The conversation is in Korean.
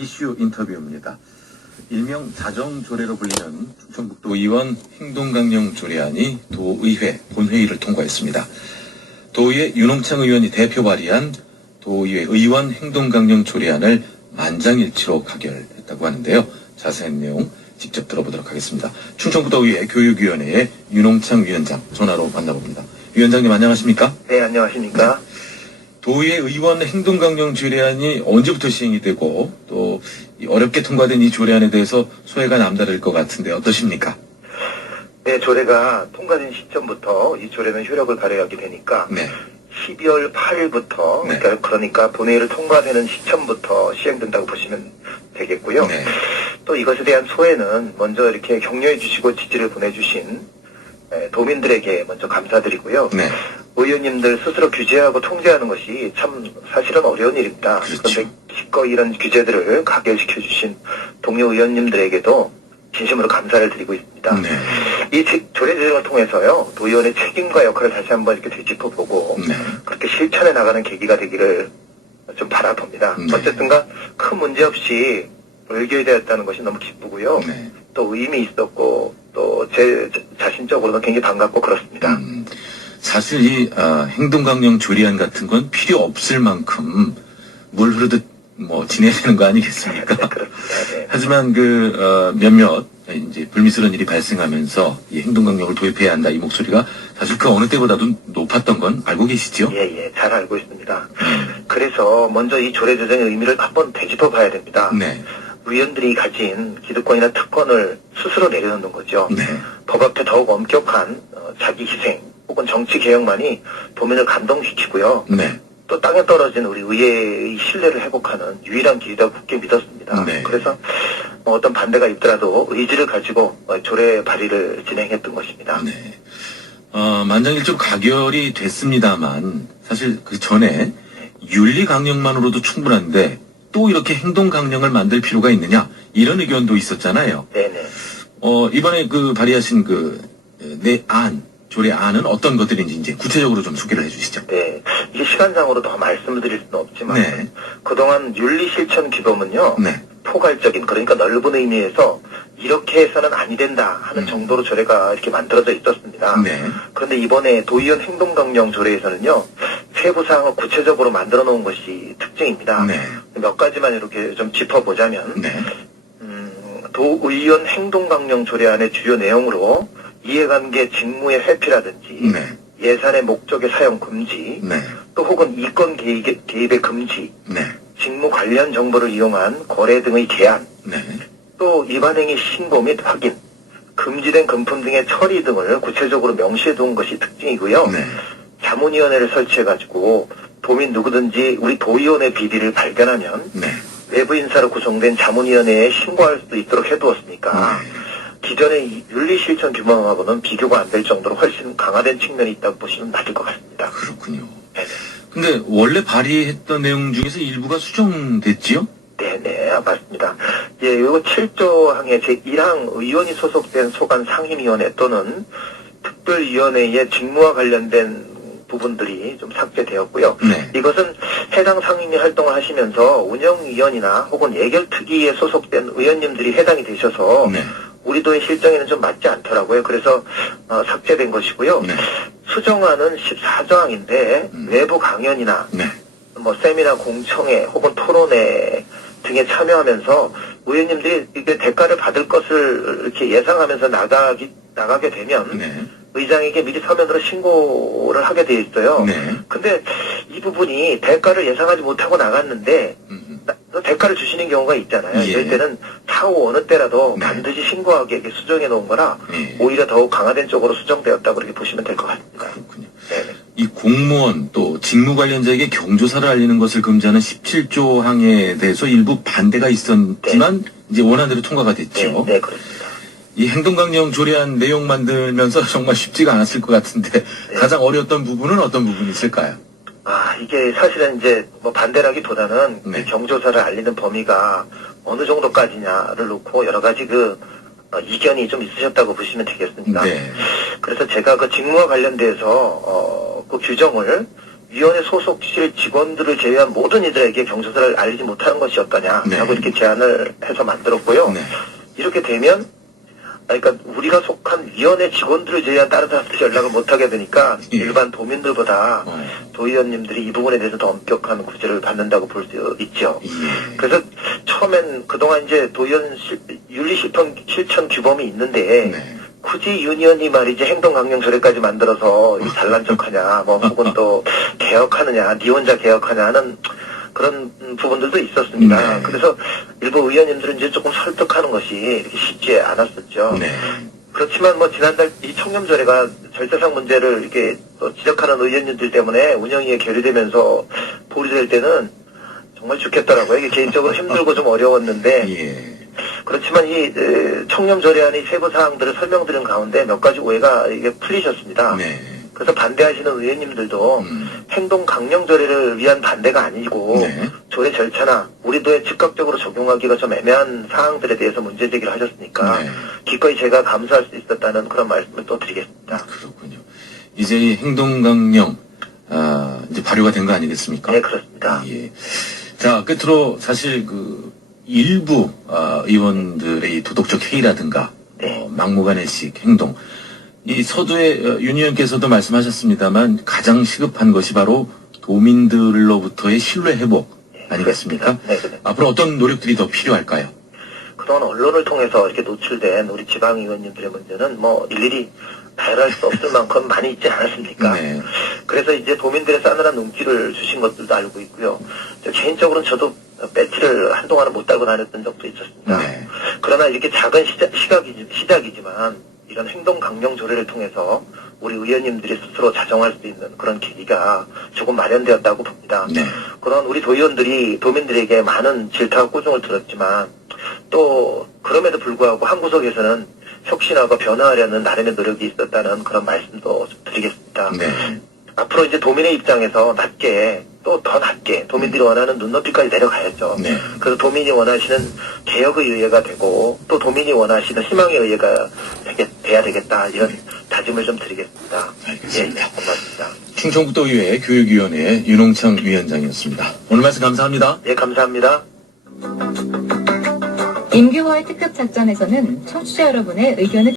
이슈 인터뷰입니다. 일명 자정조례로 불리는 충청북도의원 행동강령 조례안이 도의회 본회의를 통과했습니다. 도의회 윤홍창 의원이 대표 발의한 도의회 의원 행동강령 조례안을 만장일치로 가결했다고 하는데요. 자세한 내용 직접 들어보도록 하겠습니다. 충청북도의회 교육위원회의 윤홍창 위원장 전화로 만나봅니다. 위원장님 안녕하십니까? 네, 안녕하십니까? 도의회 의원 행동강령 조례안이 언제부터 시행이 되고 또 어렵게 통과된 이 조례안에 대해서 소회가 남다를 것 같은데 어떠십니까? 네, 조례가 통과된 시점부터 이 조례는 효력을 발휘하게 되니까 네. 12월 8일부터 네. 그러니까 본회의를 통과되는 시점부터 시행된다고 보시면 되겠고요. 네. 또 이것에 대한 소회는 먼저 이렇게 격려해 주시고 지지를 보내주신 도민들에게 먼저 감사드리고요. 네. 의원님들 스스로 규제하고 통제하는 것이 참 사실은 어려운 일입니다. 그렇죠. 그런데 기꺼이 이런 규제들을 가결시켜 주신 동료 의원님들에게도 진심으로 감사를 드리고 있습니다. 네. 이 조례 제정을 통해서요, 도의원의 책임과 역할을 다시 한번 이렇게 되짚어보고 네. 그렇게 실천해 나가는 계기가 되기를 좀 바라봅니다. 네. 어쨌든가 큰 문제 없이 의결되었다는 것이 너무 기쁘고요. 네. 또 의미 있었고 또 제 자신적으로는 굉장히 반갑고 그렇습니다. 사실 이 행동강령 조례안 같은 건 필요 없을 만큼 물 흐르듯 지내야 되는 거 아니겠습니까? 네, 그렇습니다. 네. 하지만 몇몇 이제 불미스러운 일이 발생하면서 이 행동강령을 도입해야 한다 이 목소리가 사실 그 어느 때보다도 높았던 건 알고 계시죠? 예, 잘 알고 있습니다. 그래서 먼저 이 조례 제정의 의미를 한번 되짚어 봐야 됩니다. 네. 의원들이 가진 기득권이나 특권을 스스로 내려놓는 거죠. 네. 법 앞에 더욱 엄격한 자기 희생 혹은 정치 개혁만이 도민을 감동시키고요. 네. 또 땅에 떨어진 우리 의회의 신뢰를 회복하는 유일한 길이라고 굳게 믿었습니다. 네. 그래서 어떤 반대가 있더라도 의지를 가지고 조례 발의를 진행했던 것입니다. 네. 만장일치로 가결이 됐습니다만 사실 그 전에 윤리 강령만으로도 충분한데 또 이렇게 행동 강령을 만들 필요가 있느냐 이런 의견도 있었잖아요. 네네. 이번에 발의하신 조례안은 어떤 것들인지 이제 구체적으로 좀 소개를 해주시죠. 네. 이게 시간상으로 더 말씀을 드릴 수는 없지만 네. 그동안 윤리실천 규범은요. 네. 포괄적인 그러니까 넓은 의미에서 이렇게 해서는 아니 된다 하는 정도로 조례가 이렇게 만들어져 있었습니다. 네. 그런데 이번에 도의원 행동강령 조례에서는요. 세부 사항을 구체적으로 만들어 놓은 것이 특징입니다. 네. 몇 가지만 이렇게 좀 짚어보자면 네. 도의원 행동강령 조례안의 주요 내용으로 이해관계 직무의 회피라든지 네. 예산의 목적의 사용 금지 네. 또 혹은 이권 개입의 금지 네. 직무 관련 정보를 이용한 거래 등의 제한 네. 또 위반행위 신고 및 확인 금지된 금품 등의 처리 등을 구체적으로 명시해 둔 것이 특징이고요. 네. 자문위원회를 설치해가지고 도민 누구든지 우리 도의원의 비리를 발견하면 네. 외부 인사로 구성된 자문위원회에 신고할 수 있도록 해두었으니까 기존의 윤리실천 규범하고는 비교가 안 될 정도로 훨씬 강화된 측면이 있다고 보시면 맞을 것 같습니다. 그렇군요. 네네. 근데 원래 발의했던 내용 중에서 일부가 수정됐지요? 네네, 맞습니다. 예, 요거 7조 항의 제1항 의원이 소속된 소관 상임위원회 또는 특별위원회의 직무와 관련된 부분들이 좀 삭제되었고요. 네. 이것은 해당 상임위 활동을 하시면서 운영위원이나 혹은 예결특위에 소속된 의원님들이 해당이 되셔서 네. 우리 도의 실정에는 좀 맞지 않더라고요. 그래서 삭제된 것이고요. 네. 수정안은 14조항인데 외부 강연이나 네. 세미나 공청회 혹은 토론회 등에 참여하면서 의원님들이 이게 대가를 받을 것을 이렇게 예상하면서 나가게 되면 네. 의장에게 미리 서면으로 신고를 하게 돼 있어요. 네. 근데 이 부분이 대가를 예상하지 못하고 나갔는데 대가를 주시는 경우가 있잖아요. 예. 이럴 때는 차후 어느 때라도 네. 반드시 신고하게 이렇게 수정해 놓은 거라 예. 오히려 더욱 강화된 쪽으로 수정되었다고 그렇게 보시면 될 것 같습니다. 그렇군요. 네네. 이 공무원 또 직무 관련자에게 경조사를 알리는 것을 금지하는 17조 항에 대해서 일부 반대가 있었지만 이제 원안대로 통과가 됐죠. 네, 그렇습니다. 이 행동강령 조례안 내용 만들면서 정말 쉽지가 않았을 것 같은데 가장 어려웠던 부분은 어떤 부분이 있을까요? 이게 사실은 이제 반대라기보다는 네. 경조사를 알리는 범위가 어느 정도까지냐를 놓고 여러 가지 이견이 좀 있으셨다고 보시면 되겠습니다. 네. 그래서 제가 그 직무와 관련돼서 그 규정을 위원회 소속실 직원들을 제외한 모든 이들에게 경조사를 알리지 못하는 것이 어떠냐라고 네. 이렇게 제안을 해서 만들었고요. 네. 이렇게 되면 그러니까 우리가 속한 위원회 직원들을 제외한 다른 사람들이 연락을 못하게 되니까 예. 일반 도민들보다 어. 도의원님들이 이 부분에 대해서 더 엄격한 구제를 받는다고 볼 수 있죠. 예. 그래서 처음엔 그동안 이제 도의원 윤리 실천 규범이 있는데 네. 굳이 유니언이 말이지 행동 강령 조례까지 만들어서 이 잘난 척하냐, 뭐 혹은 또 개혁하느냐, 니 혼자 개혁하냐 하는 그런 부분들도 있었습니다. 네. 그래서 일부 의원님들은 이제 조금 설득하는 것이 이렇게 쉽지 않았었죠. 네. 그렇지만 뭐 지난달 이 청렴조례가 절차상 문제를 이렇게 또 지적하는 의원님들 때문에 운영위에 계류되면서 보류될 때는 정말 좋겠더라고요. 이게 개인적으로 힘들고 좀 어려웠는데 예. 그렇지만 이 청렴조례안의 세부 사항들을 설명드린 가운데 몇 가지 오해가 이게 풀리셨습니다. 네. 그래서 반대하시는 의원님들도 행동 강령 조례를 위한 반대가 아니고 네. 조례 절차나 우리도에 즉각적으로 적용하기가 좀 애매한 사항들에 대해서 문제 제기를 하셨으니까 네. 기꺼이 제가 감수할 수 있었다는 그런 말씀을 또 드리겠습니다. 그렇군요. 이제 이 행동강령, 이제 발효가 된 거 아니겠습니까? 네, 그렇습니다. 예. 자, 끝으로 사실 일부, 의원들의 이 도덕적 해이라든가, 네. 막무가내식 행동, 이 서두에 윤 의원께서도 말씀하셨습니다만 가장 시급한 것이 바로 도민들로부터의 신뢰 회복 아니겠습니까? 네, 네. 앞으로 어떤 노력들이 더 필요할까요? 그동안 언론을 통해서 이렇게 노출된 우리 지방의원님들의 문제는 뭐 일일이 다혈할 수 없을 만큼 많이 있지 않았습니까? 네. 그래서 이제 도민들의 싸늘한 눈길을 주신 것들도 알고 있고요. 개인적으로는 저도 배지를 한동안은 못 달고 다녔던 적도 있었습니다. 네. 그러나 이렇게 작은 시작이지만 이런 행동 강령 조례를 통해서 우리 의원님들이 스스로 자정할 수 있는 그런 계기가 조금 마련되었다고 봅니다. 네. 그런 우리 도의원들이 도민들에게 많은 질타와 꾸중을 들었지만 또 그럼에도 불구하고 한 구석에서는 혁신하고 변화하려는 나름의 노력이 있었다는 그런 말씀도 좀 드리겠습니다. 네. 앞으로 이제 도민의 입장에서 낮게 또 더 낮게 도민들이 원하는 눈높이까지 내려가야죠. 네. 그래서 도민이 원하시는 개혁의 의회가 되고 또 도민이 원하시는 희망의 의회가 돼야 되겠다 이런 다짐을 좀 드리겠습니다. 알겠습니다. 예, 고맙습니다. 충청북도의회 교육위원회 윤홍창 위원장이었습니다. 오늘 말씀 감사합니다. 예, 감사합니다. 임규호의 특급 작전에서는 청취자 여러분의 의견을